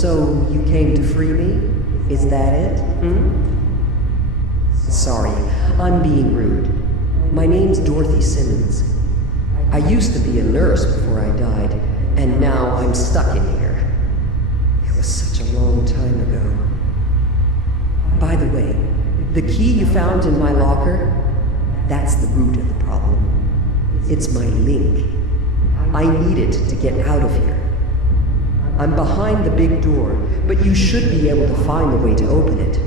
So, you came to free me? Is that it? Sorry, I'm being rude. My name's Dorothy Simmons. I used to be a nurse before I died, and now I'm stuck in here. It was such a long time ago. By the way, the key you found in my locker, that's the root of the problem. It's my link. I need it to get out of here. I'm behind the big door, but you should be able to find a way to open it.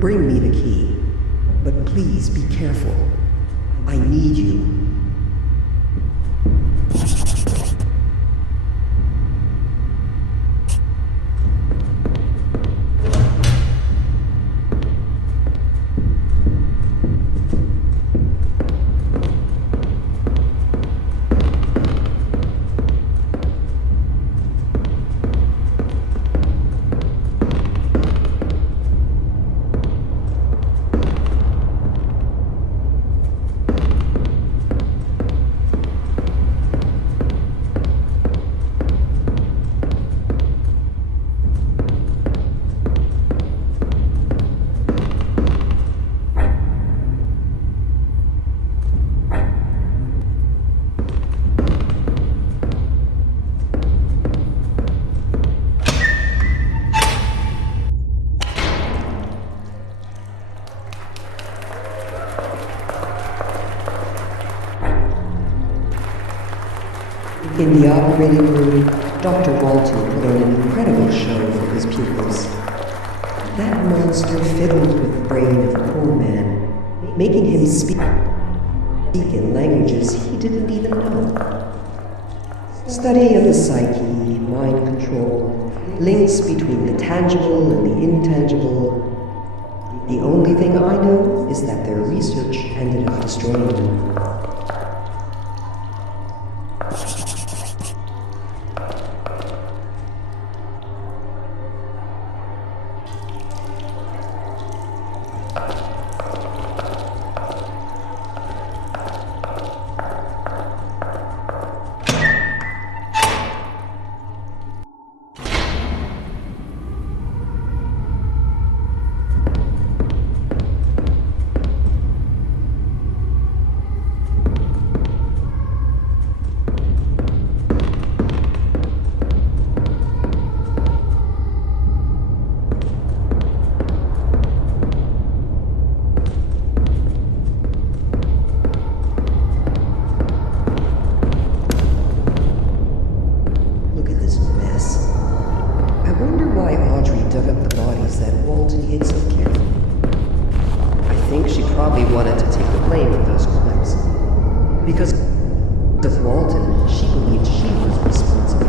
Bring me the key, but please be careful. I need you. In the operating room, Dr. Walton put on an incredible show for his pupils. That monster fiddled with the brain of a poor man, making him speak in languages he didn't even know. Study of the psyche, mind control, links between the tangible and the intangible. The only thing I know is that their research ended up destroying them. Because of Walton, she believed she was responsible.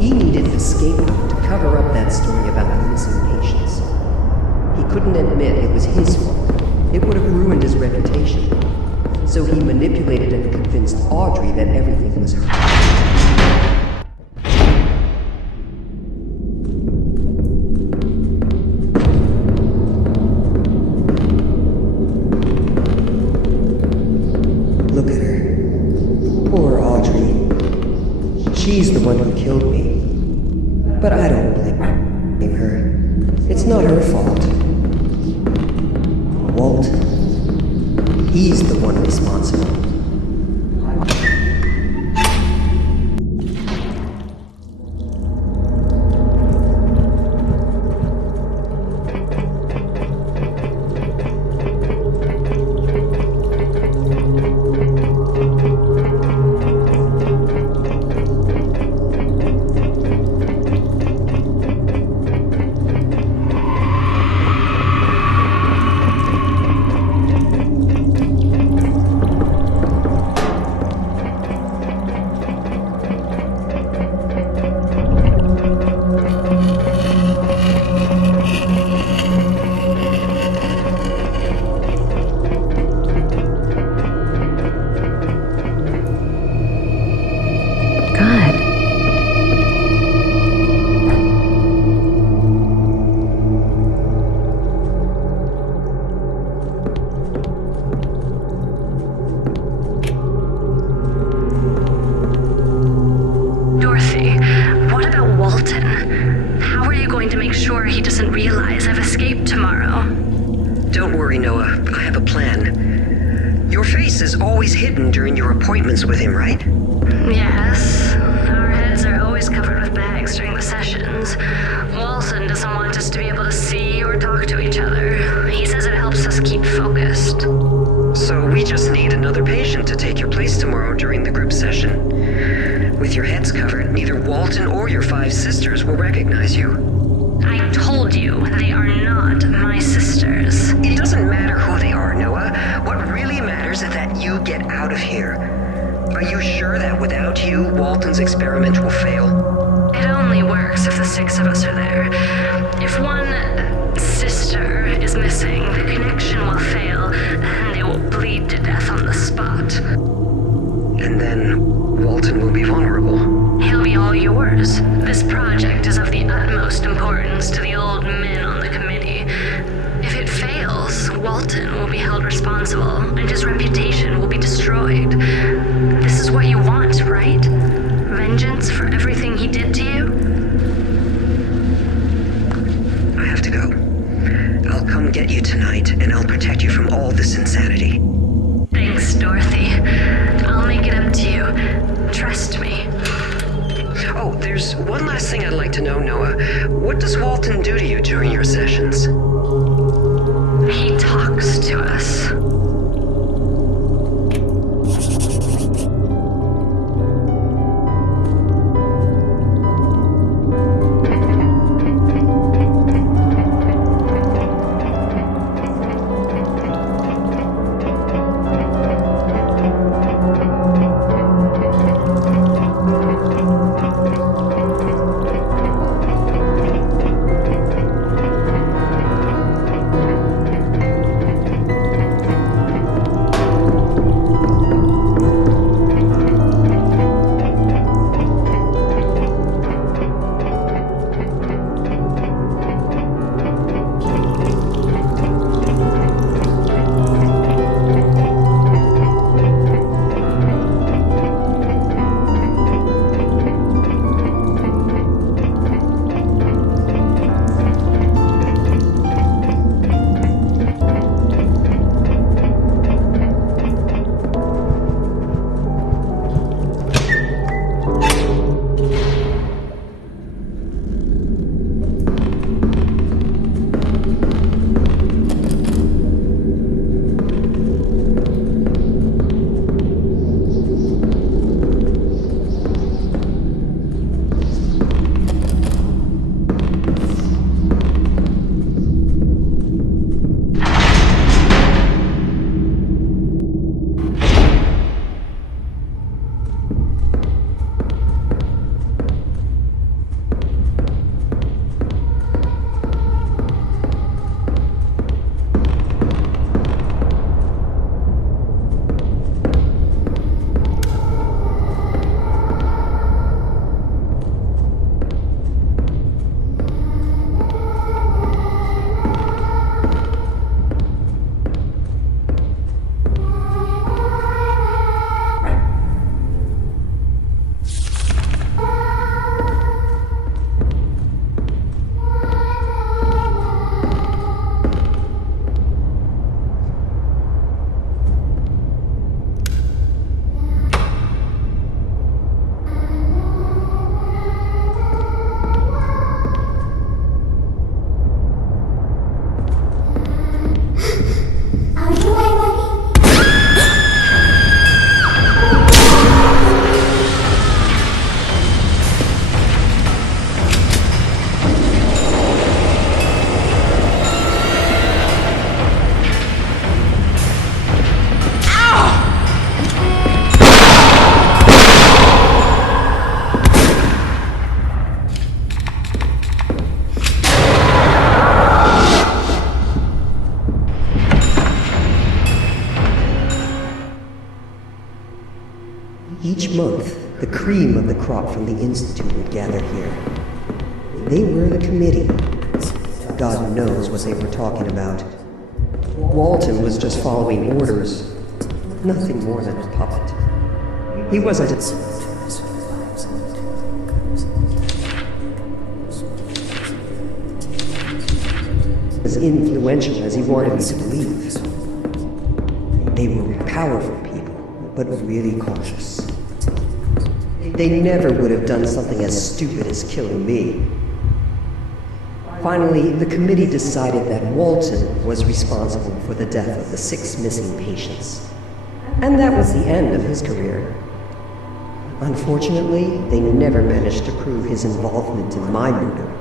He needed a scapegoat to cover up that story about the missing patients. He couldn't admit it was his fault. It would have ruined his reputation. So he manipulated and convinced Audrey that everything was her. She's the one who killed me. But I don't blame her. It's not her fault. Walt, he's the one responsible. sure he doesn't realize I've escaped tomorrow. Don't worry, Noah. I have a plan. Your face is always hidden during your appointments with him, right? Yes. Our heads are always covered with bags during the sessions. Walton doesn't want us to be able to see or talk to each other. He says it helps us keep focused. So we just need another patient to take your place tomorrow during the group session. With your heads covered, neither Walton or your 5 sisters will recognize you. I told you, they are not my sisters. It doesn't matter who they are, Noah. What really matters is that you get out of here. Are you sure that without you, Walton's experiment will fail? It only works if the 6 of us are there. If one sister is missing, the connection will fail, and they will bleed to death on the spot. And then Walton will be vulnerable. He'll be all yours. This project is of the utmost importance to the old men on the committee. If it fails, Walton will be held responsible, and his reputation will be destroyed. This is what you want, right? Vengeance for everything he did to you? I have to go. I'll come get you tonight, and I'll protect you from all this insanity. Thanks, Dorothy. I'll make it up to you. Trust me. Oh, there's one last thing I'd like to know, Noah. What does Walton do to you during your sessions? He talks to us. Each month, the cream of the crop from the Institute would gather here. They were the committee. God knows what they were talking about. Walton was just following orders. Nothing more than a puppet. He wasn't... influential as he wanted me to believe. They were powerful people, but really cautious. They never would have done something as stupid as killing me. Finally, the committee decided that Walton was responsible for the death of the 6 missing patients. And that was the end of his career. Unfortunately, they never managed to prove his involvement in my murder.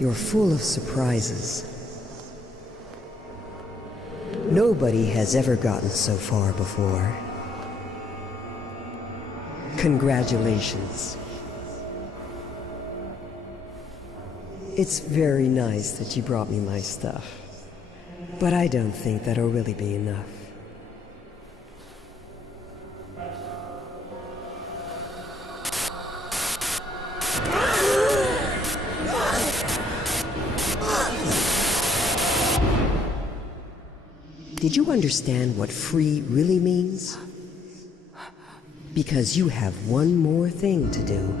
You're full of surprises. Nobody has ever gotten so far before. Congratulations. It's very nice that you brought me my stuff, but I don't think that'll really be enough. Did you understand what free really means? Because you have one more thing to do.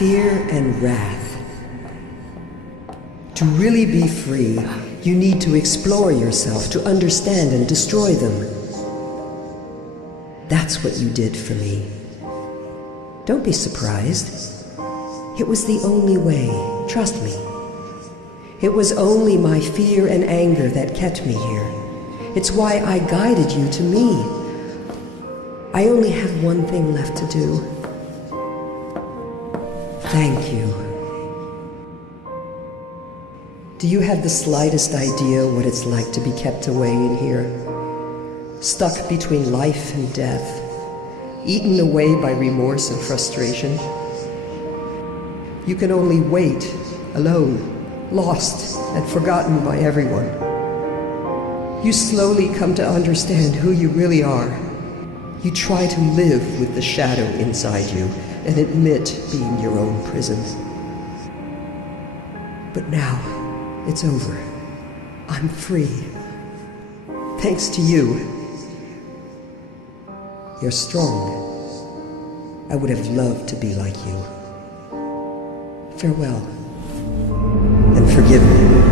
Fear and wrath. To really be free, you need to explore yourself, to understand and destroy them. That's what you did for me. Don't be surprised. It was the only way, trust me. It was only my fear and anger that kept me here. It's why I guided you to me. I only have one thing left to do. Thank you. Do you have the slightest idea what it's like to be kept away in here? Stuck between life and death, eaten away by remorse and frustration. You can only wait, alone, lost and forgotten by everyone. You slowly come to understand who you really are. You try to live with the shadow inside you and admit being your own prison. But now, it's over. I'm free. Thanks to you. You're strong. I would have loved to be like you. Farewell. And forgive me.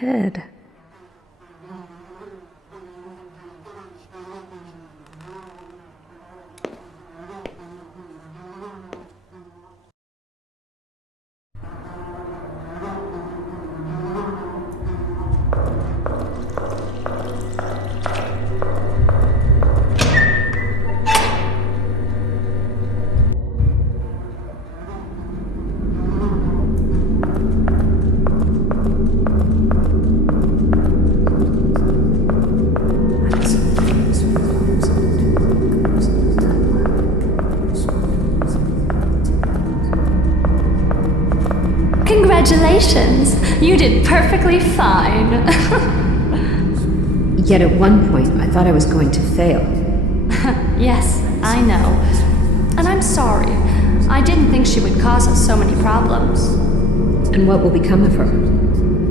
head. Congratulations! You did perfectly fine. Yet at one point, I thought I was going to fail. Yes, I know. And I'm sorry. I didn't think she would cause us so many problems. And what will become of her?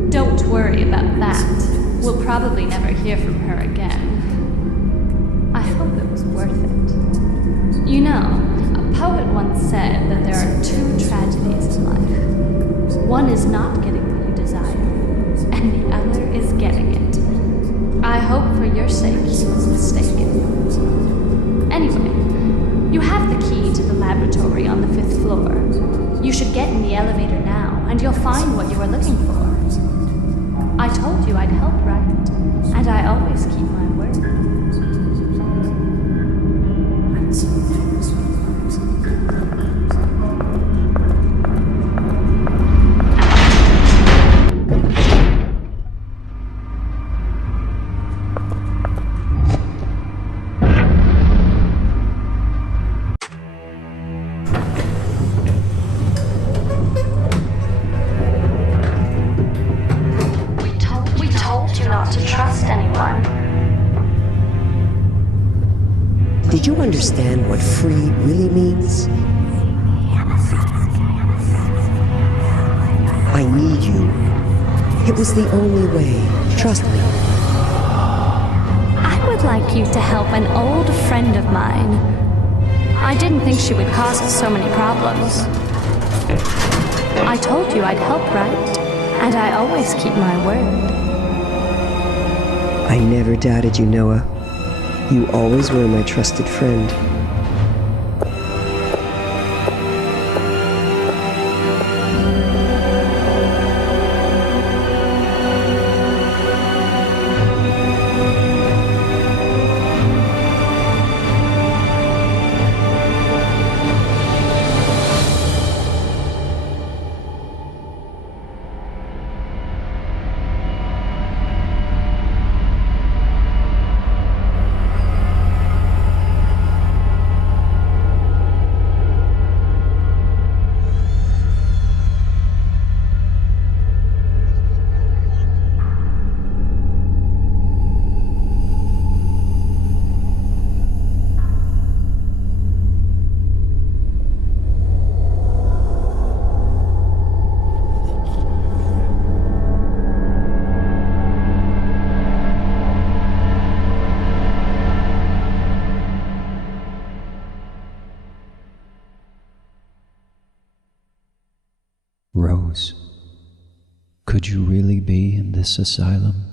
Don't worry about that. We'll probably never hear from her again. I hope it was worth it. You know, a poet once said that there are two tragedies in life. One is not getting what you desire, and the other is getting it. I hope for your sake he was mistaken. Anyway, you have the key to the laboratory on the 5th floor. You should get in the elevator now, and you'll find what you are looking for. I told you I'd help, right? And I always keep my word. Not to trust anyone. Did you understand what free really means? I need you. It was the only way. Trust me. I would like you to help an old friend of mine. I didn't think she would cause us so many problems. I told you I'd help, right? And I always keep my word. I never doubted you, Noah. You always were my trusted friend. Rose, could you really be in this asylum?